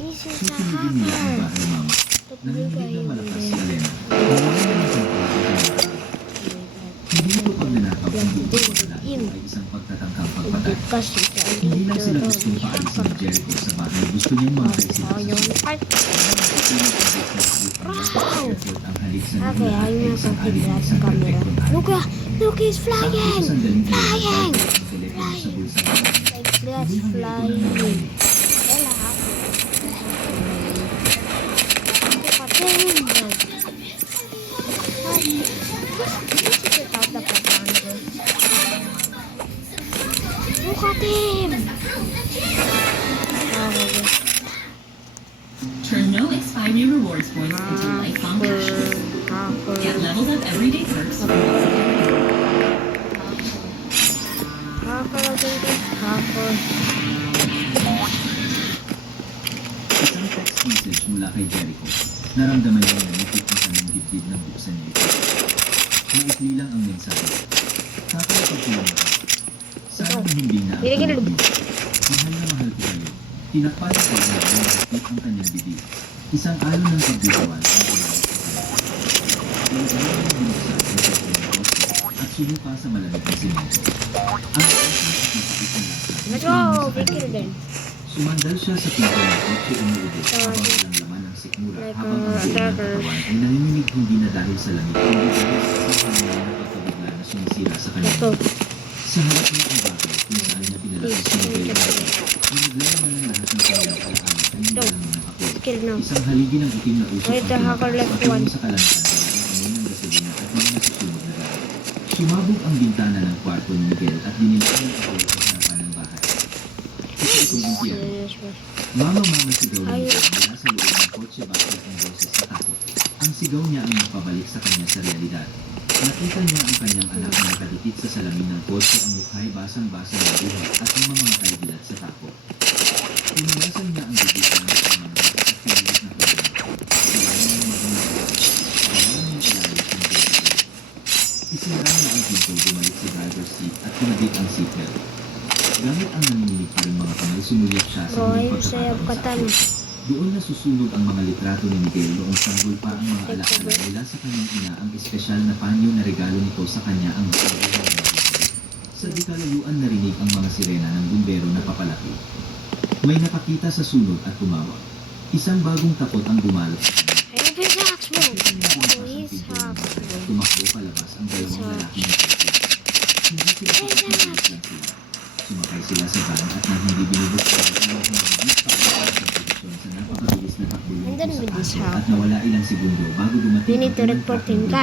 This is a Susunodin nila ang hacker. bahay mama. But Nanginginig ng malakas si you Elena. Hindi ito pagnanakaw ang buong pagkakala. Ito ay isang pagtatangkang pagpatay. kasi sa Hindi lang sila gustong paalisin ni Jericho sa bahay. Gusto niyang makaisin sa ayun. susunod. Ay, Ang halik sa okay, nila ay ayun na isang sa alin ng sa isang camera. perfectong hari. Look, look, he's flying! Sakto sa sandaling iyon, Flying! ang telepono sa bulsa niya. Like that's Hindi hanggang ito flying. ng mga Wala ako. Pating! Look at him! Turn no expiry rewards points into lifelong cash. Get leveled up everyday perks. Isang text message mula kay Jericho. Naramdaman niya na nipit ang kanyang dibdib ng buksan niya ito. Maikli lang ang mensahe. Kakapagpulang ako. Sana hindi na ang pag-ibig. Mahal na mahal ko kayo. Tinakpan ko na nipit ang kanyang bibig. Isang alon ng pagbubuan ang ginawit sa kanya. Ang alon ng binuksan ang kanyang negosyo at sumuka sa malamig na simento. Ang asang at masakit na lasa. Let's go! Bigil din. Sumandal siya sa pinto ng kotse umuubo habang walang laman ng sikmura Like habang ang buong driver. katawan ay nanginginig hindi na dahil sa lamig kundi dahil sa kanya na pagkabigla na sumisira sa kanya. Let's go. Sa harap niya ang bagay kung saan niya pinala si Sinigay ang bagay. Yung naglalaman ng lahat ng kanyang alaala ay nilalang ng apoy. Skill no. Isang haligi ng itim na usok Wait, ang hacker pinataas left patungo one. sa kalansan ng amoy ng gasolina at mga nasusunog na gamit. Sumabog ang bintana ng kwarto ni Miguel at dinilhan ng apoy sa harapan ng bahay. Isa itong impyerno. Yes, boss. Mama sigaw Ay. niya mula sa loob ng kotse bakit ang boses sa takot. Ang sigaw niya ang nagpabalik sa kanya sa realidad. Nakita niya ang kanyang anak na nakadikit sa salamin ng kotse, ang mukha'y basang-basa ng buhat at ang mga matay dilat sa takot. Iniwasan niya ang bibig ng pamangkin at pinilit na huwag. Kailangan niya mag-umaga. Kailangan niya ilalis ng bibig. Isinara niya ang pinto, bumalik sa driver's seat at pinabit ang seatbelt. Gamit ang nanginginig pa rin mga kamay, sumulyak siya sa Roy, huling saya pagkakataon sa katan. apoy. Doon nasusunog ang mga litrato ni Miguel noong sanggol pa ang mga alaala mula sa kanyang ina. Ang espesyal na panyo na regalo nito sa kanya ang buhay ng buhay. Sa di kalayuan narinig ang mga sirena ng bumbero na papalaki. May nakakita sa sunog at tumawa. Isang bagong takot ang dumalot sa kanya. Ayun, please hacks mo. Please tumakbo palabas ang dalawang lalaking nakakita. Hindi sila kapatid lang sila. Sumakay sila sa van at nang hindi binubuksan ang mga higit pa ang konstitusyon sa napakabilis na takbo ng And then with this at hack. nawala ilang segundo bago dumating We need to ang unang report tracking him, guys.